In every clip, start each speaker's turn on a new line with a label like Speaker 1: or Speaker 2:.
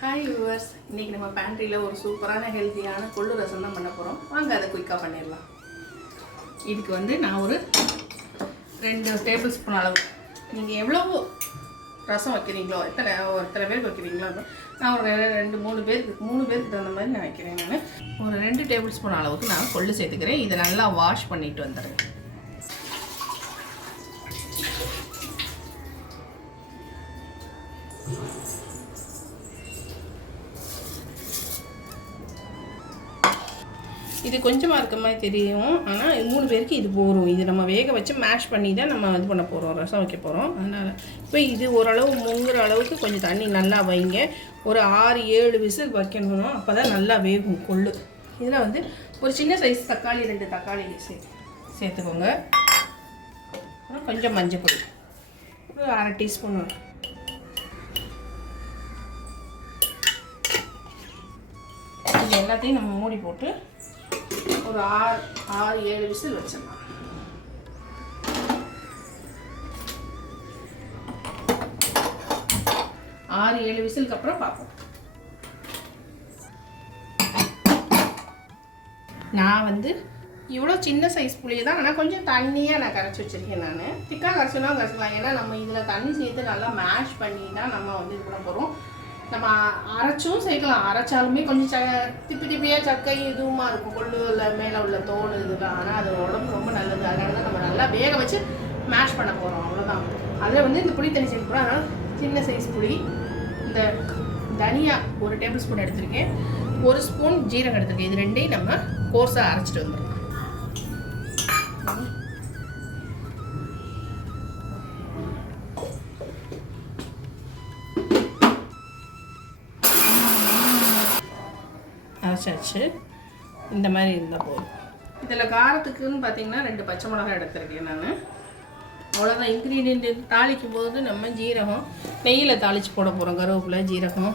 Speaker 1: Hi viewers இன்றைக்கி நம்ம பேண்ட்ரியில் ஒரு சூப்பரான ஹெல்த்தியான கொள்ளு ரசம் தான் பண்ண போகிறோம் வாங்க அதை குயிக்காக பண்ணிடலாம். இதுக்கு வந்து நான் ஒரு ரெண்டு டேபிள் ஸ்பூன் அளவு. நீங்கள் எவ்வளோ ரசம் வைக்கிறீங்களோ எத்தனை எத்தனை பேருக்கு வைக்கிறீங்களோ நான் ஒரு ரெண்டு மூணு பேருக்கு மூணு பேருக்கு தகுந்த மாதிரி நான் வைக்கிறேன் நான். ஒரு ரெண்டு டேபிள் ஸ்பூன் அளவுக்கு நான் கொள்ளு சேர்த்துக்கிறேன். இதை நல்லா வாஷ் பண்ணிட்டு வந்துடுறேன். இது கொஞ்சமாக இருக்க மாதிரி தெரியும். ஆனால் மூணு பேருக்கு இது போகும் இது நம்ம வேக வச்சு மேஷ் பண்ணி தான் நம்ம இது பண்ண போகிறோம் ரசம் வைக்க போகிறோம் அதனால் இப்போ இது ஓரளவு முங்குற அளவுக்கு கொஞ்சம் தண்ணி நல்லா வைங்க. ஒரு ஆறு ஏழு விசில் வைக்கணும் அப்போ தான் நல்லா வேகும் கொள்ளு. இதில் வந்து ஒரு சின்ன சைஸ் தக்காளி ரெண்டு தக்காளி சே சேர்த்துக்கோங்க. அப்புறம் கொஞ்சம் மஞ்சள் பொடி. ஒரு அரை டீஸ்பூன். இது எல்லாத்தையும் நம்ம மூடி போட்டு ஒரு ஆறு ஆறு ஏழு விசில் வச்சிடலாம் ஆறு ஏழு விசிலுக்கு அப்புறம் பார்ப்போம். நான் வந்து இவ்வளோ சின்ன சைஸ் புளியை தான் ஆனால் கொஞ்சம் தண்ணியாக நான் கரைச்சி வச்சுருக்கேன் நான். திக்காக கரைச்சனா கரைச்சலாம் ஏன்னா நம்ம இதில் தண்ணி சேர்த்து நல்லா மேஷ் பண்ணி தான் நம்ம வந்து இது பண்ண போகிறோம் நம்ம அரைச்சும் சேர்க்கலாம். அரைச்சாலுமே கொஞ்சம் ச திப்பி திப்பியாக சக்கை இதுவுமா இருக்கும். கொள்ளுல மேலே உள்ள தோல் இதுதான். ஆனால் அது உடம்பு ரொம்ப நல்லது. அதனால தான் நம்ம நல்லா வேக வச்சு மேஷ் பண்ண போகிறோம் அவ்வளோதான் அதில் வந்து இந்த புளி தண்ணி சேர்க்க அதனால் சின்ன சைஸ் புளி. இந்த தனியா ஒரு டேபிள் ஸ்பூன் எடுத்திருக்கேன். ஒரு ஸ்பூன் ஜீரகம் எடுத்திருக்கேன். இது ரெண்டையும் நம்ம கோர்ஸாக அரைச்சிட்டு வந்துடலாம். அரைச்சாச்சு. இந்த மாதிரி இருந்தால் போதும். இதில் காரத்துக்குன்னு பார்த்தீங்கன்னா ரெண்டு பச்சை மிளகாய் எடுத்திருக்கேன் நான். அவ்வளோதான் இன்க்ரீடியன்ட் தாளிக்கும் போது நம்ம ஜீரகம் நெய்யில் தாளித்து போட போகிறோம் கருவேப்பிலை ஜீரகம்.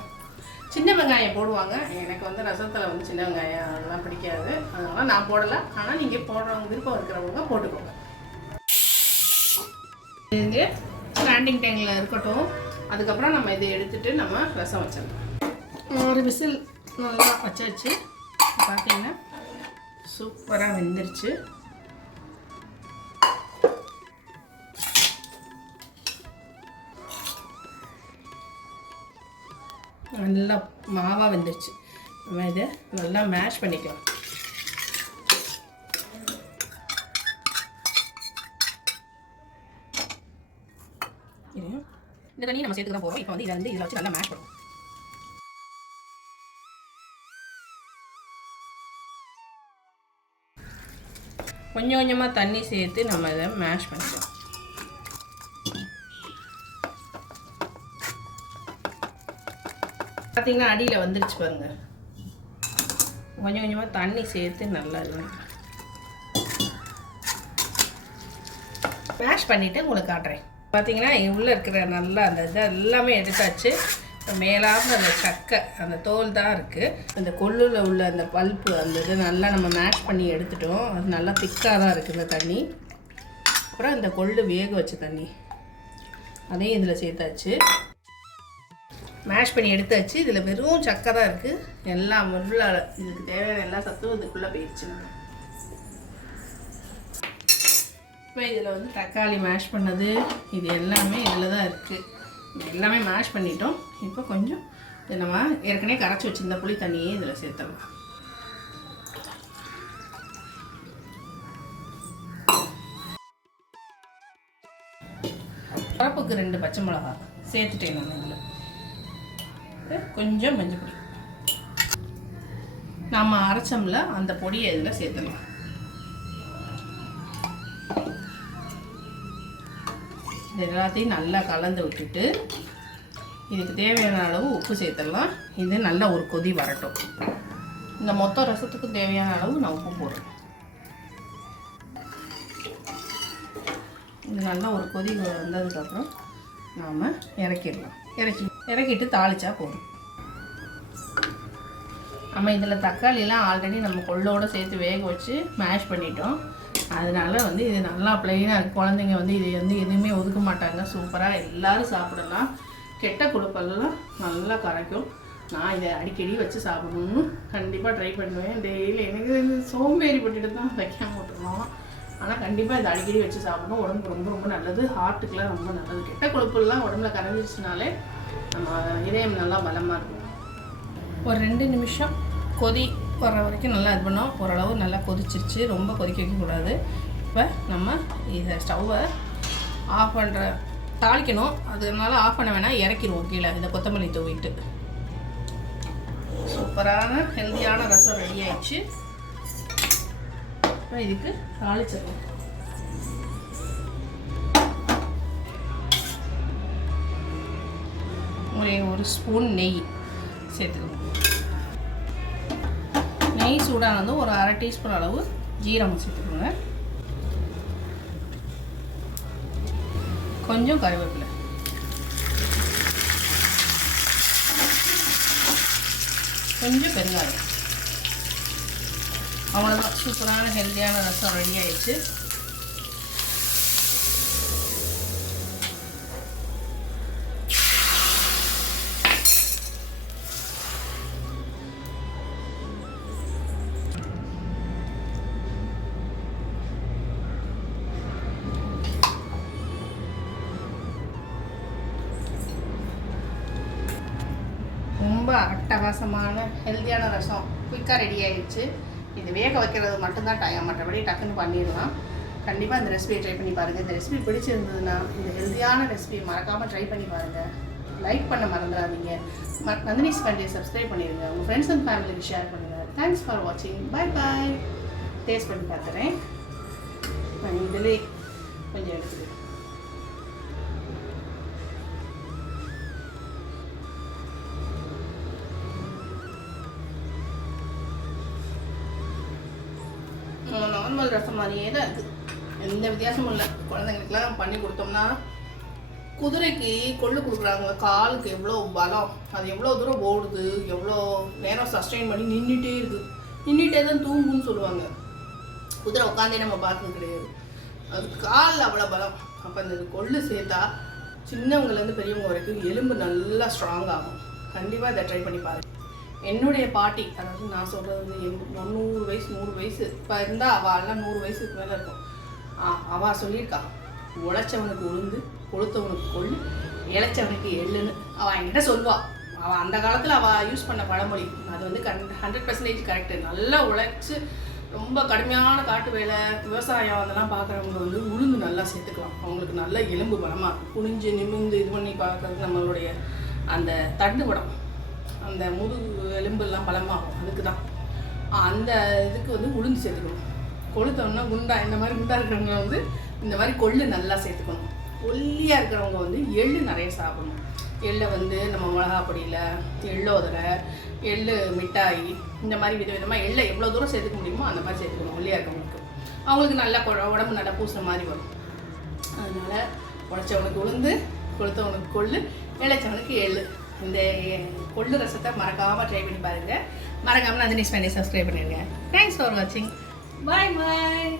Speaker 1: சின்ன வெங்காயம் போடுவாங்க. எனக்கு வந்து ரசத்தில் வந்து சின்ன வெங்காயம் அதெல்லாம் பிடிக்காது. அதனால் நான் போடலை. ஆனால் நீங்கள் போடுறவங்க விருப்பம் இருக்கிறவங்க போட்டுக்கோங்க. இது ஸ்டாண்டிங் டைமில் இருக்கட்டும். அதுக்கப்புறம் நம்ம இதை எடுத்துட்டு நம்ம ரசம் வச்சிடலாம். ஒரு விசில் நல்லா வச்சாச்சு பார்த்தீங்கன்னா சூப்பராக வெந்துருச்சு. நல்லா மாவாக வெந்துருச்சு. நம்ம இதை நல்லா மேஷ் பண்ணிக்கலாம். இந்த தண்ணி நம்ம சேர்த்துக்க தான் போகிறோம் இப்போ வந்து இதை வந்து இதில் வச்சு நல்லா மேஷ் பண்ணுவோம் கொஞ்சம் கொஞ்சமாக தண்ணி சேர்த்து நம்ம இதை மேஷ் பண்ணிக்கலாம். பார்த்தீங்கன்னா அடியில் வந்துருச்சு பாருங்க. கொஞ்சம் கொஞ்சமாக தண்ணி சேர்த்து நல்லா மேஷ் பண்ணிவிட்டு உங்களுக்கு காட்டுறேன். பார்த்தீங்கன்னா உள்ளே இருக்கிற நல்லா அந்த இதை எல்லாமே எடுத்தாச்சு. மேலாமல் அந்த சக்கை அந்த தோல் தான் இருக்குது அந்த கொள்ளில் உள்ள அந்த பல்ப்பு அந்த இது நல்லா நம்ம மேஷ் பண்ணி எடுத்துட்டோம். அது நல்லா திக்காக தான் இருக்குது இந்த தண்ணி. அப்புறம் இந்த கொள்ளு வேக வச்ச தண்ணி. அதையும் இதில் சேர்த்தாச்சு. மேஷ் பண்ணி எடுத்தாச்சு. இதில் வெறும் சக்கை தான் இருக்குது எல்லாம் உள்ள இதுக்கு தேவையான எல்லா சத்தும் இதுக்குள்ளே போயிடுச்சு இப்போ இதில் வந்து தக்காளி மேஷ் பண்ணது. இது எல்லாமே இதில் தான் இருக்குது எல்லாமே மேஷ் பண்ணிட்டோம். இப்போ கொஞ்சம் நம்ம ஏற்கனவே கரைச்சி வச்சிருந்த புளி தண்ணியே இதில் சேர்த்துடலாம். பரப்புக்கு ரெண்டு பச்சை மிளகா சேர்த்துட்டேன் நான் இதில். கொஞ்சம் மஞ்சள் பொடி. நாம் அரைச்சோம்ல அந்த பொடியை இதில் சேர்த்துடலாம். இது எல்லாத்தையும் நல்லா கலந்து விட்டுட்டு இதுக்கு தேவையான அளவு உப்பு சேர்த்துடலாம். இது நல்லா ஒரு கொதி வரட்டும். இந்த மொத்த ரசத்துக்கு தேவையான அளவு நான் உப்பு போடுறேன். இது நல்லா ஒரு கொதி வந்ததுக்கப்புறம் நாம் இறக்கிடலாம். இறக்கி இறக்கிட்டு தாளிச்சா போதும். நம்ம இதில் தக்காளிலாம் ஆல்ரெடி நம்ம கொள்ளோட சேர்த்து வேக வச்சு மேஷ் பண்ணிட்டோம். அதனால வந்து இது நல்லா பிளெயினாக இருக்குது குழந்தைங்க வந்து இது வந்து எதுவுமே ஒதுக்க மாட்டாங்க. சூப்பராக எல்லோரும் சாப்பிடலாம். கெட்ட கொழுப்பெல்லாம் நல்லா கரைக்கும். நான் இதை அடிக்கடி வச்சு சாப்பிடணும்னு கண்டிப்பாக ட்ரை பண்ணுவேன். டெய்லி எனக்கு சோம்பேறி பட்டுட்டு தான் வைக்காம விட்டுருவோம் ஆனால் கண்டிப்பாக இதை அடிக்கடி வச்சு சாப்பிடணும். உடம்புக்கு ரொம்ப ரொம்ப நல்லது. ஹார்ட்டுக்கெலாம் ரொம்ப நல்லது. கெட்ட கொழுப்புலாம் உடம்புல கரைஞ்சிச்சுனாலே நம்ம இதயம் நல்லா பலமாக இருக்கும். ஒரு ரெண்டு நிமிஷம் கொதி வர்ற வரைக்கும் நல்லா இது பண்ணோம். ஓரளவு நல்லா கொதிச்சிருச்சு. ரொம்ப கொதிக்க வைக்கக்கூடாது. இப்போ நம்ம இதை ஸ்டவ்வை ஆஃப் பண்ணுற தாளிக்கணும். அதனால ஆஃப் பண்ண வேணால் இறக்கிடுவோம் கீழே. இந்த கொத்தமல்லி தூவிட்டு சூப்பரான ஹெல்த்தியான ரசம் ரெடி ஆயிடுச்சு. இப்போ இதுக்கு தாளிச்சிடலாம். ஒரே ஒரு ஸ்பூன் நெய். சேர்த்துக்கணும் நெய் சூடானது ஒரு அரை டீஸ்பூன் அளவு ஜீரகம் சேர்த்துக்கோங்க. கொஞ்சம் கருவேப்பிலை. கொஞ்சம் பெருங்காயம். அவ்வளோதான் சூப்பரான ஹெல்த்தியான ரசம் ரெடி ஆயிடுச்சு. ரொம்ப அட்டகாசமான ஹெல்த்தியான ரசம். குயிக்காக ரெடி ஆகிடுச்சு இது வேக வைக்கிறது மட்டும்தான் டைம் மற்றபடி டக்குன்னு பண்ணிடலாம். கண்டிப்பாக இந்த ரெசிபியை ட்ரை பண்ணி பாருங்கள் இந்த ரெசிபி பிடிச்சிருந்ததுன்னா இந்த ஹெல்த்தியான ரெசிபியை மறக்காமல் ட்ரை பண்ணி பாருங்கள் லைக் பண்ண மறந்துடாதீங்க. ம- நந்தினிஸ் பண்டிகை சப்ஸ்கிரைப் பண்ணிடுங்க. உங்கள் ஃப்ரெண்ட்ஸ் அண்ட் ஃபேமிலிக்கு ஷேர் பண்ணுங்கள் தேங்க்ஸ் ஃபார் வாட்சிங் பை பாய் டேஸ்ட் பண்ணி பார்த்துறேன். நான் இதிலே கொஞ்சம் எடுத்துக்கிறேன். நார்மல் ரசம் மாதிரியே தான் இருக்குது எந்த வித்தியாசமும் இல்லை. குழந்தைங்களுக்குலாம் பண்ணி கொடுத்தோம்னா குதிரைக்கு கொள்ளு கொடுக்குறாங்க. காலுக்கு எவ்வளோ பலம். அது எவ்வளோ தூரம் ஓடுது. எவ்வளோ நேரம் சஸ்டெயின் பண்ணி நின்றுட்டே இருக்குது நின்றுட்டே தான் தூங்குன்னு சொல்லுவாங்க. குதிரை உட்காந்தே நம்ம பார்த்தது கிடையாது. அது காலில் அவ்வளோ பலம். அப்போ அந்த கொள்ளு சேர்த்தா சின்னவங்கலேருந்து பெரியவங்க வரைக்கும் எலும்பு நல்லா ஸ்ட்ராங் ஆகும். கண்டிப்பாக இதை ட்ரை பண்ணி பாருங்க. என்னுடைய பாட்டி அதாவது நான் சொல்கிறது வந்து எண்ப- தொண்ணூறு வயசு நூறு வயசு இப்போ இருந்தால் அவள் எல்லாம் நூறு வயசுக்கு மேலே இருக்கும். அவள் சொல்லியிருக்கா உழைச்சவனுக்கு உளுந்து கொளுத்தவனுக்கு கொள்ளு இழைச்சவனுக்கு எள்ளுன்னு. அவள் என்கிட்ட சொல்லுவாள் அவள் அந்த காலத்தில் அவள் யூஸ் பண்ண பழமொழி. அது வந்து கண் ஹண்ட்ரட் பர்சன்டேஜ் கரெக்டு நல்லா உழைச்சி ரொம்ப கடுமையான காட்டு வேலை விவசாயம் அதெல்லாம் பார்க்குறவங்க வந்து உளுந்து நல்லா சேர்த்துக்கலாம். அவங்களுக்கு நல்ல எலும்பு பலமாக குனிஞ்சு நிமிந்து இது பண்ணி பார்க்குறது நம்மளுடைய அந்த தண்டு படம் அந்த முதுகு எலும்பெல்லாம் பலமாகும். அதுக்கு தான் அந்த இதுக்கு வந்து உளுந்து சேர்த்துக்கணும். கொளுத்தோம்னா குண்டா இந்த மாதிரி குண்டா இருக்கிறவங்க வந்து இந்த மாதிரி கொள்ளு நல்லா சேர்த்துக்கணும். ஒல்லியாக இருக்கிறவங்க வந்து எள்ளு நிறைய சாப்பிடணும். எள்ளை வந்து நம்ம மிளகா பொடியில் எள்ளோதரை எள்ளு மிட்டாய் இந்த மாதிரி வித விதமாக எள்ளை எவ்வளோ தூரம் சேர்த்துக்க முடியுமோ அந்த மாதிரி சேர்த்துக்கணும். ஒல்லியாக இருக்கவங்களுக்கு அவங்களுக்கு நல்லா உடம்பு நல்லா பூசுகிற மாதிரி வரும். அதனால் உழைச்சவனுக்கு உளுந்து கொளுத்தவனுக்கு கொள்ளு இழைச்சவனுக்கு எள்ளு. இந்த கொள்ளு ரசத்தை மறக்காமல் ட்ரை பண்ணி பாருங்கள் மறக்காமல் நந்தினி ஸ்பெண்டி சப்ஸ்கிரைப் பண்ணிடுங்க. தேங்க்ஸ் ஃபார் வாட்சிங் பாய் பாய்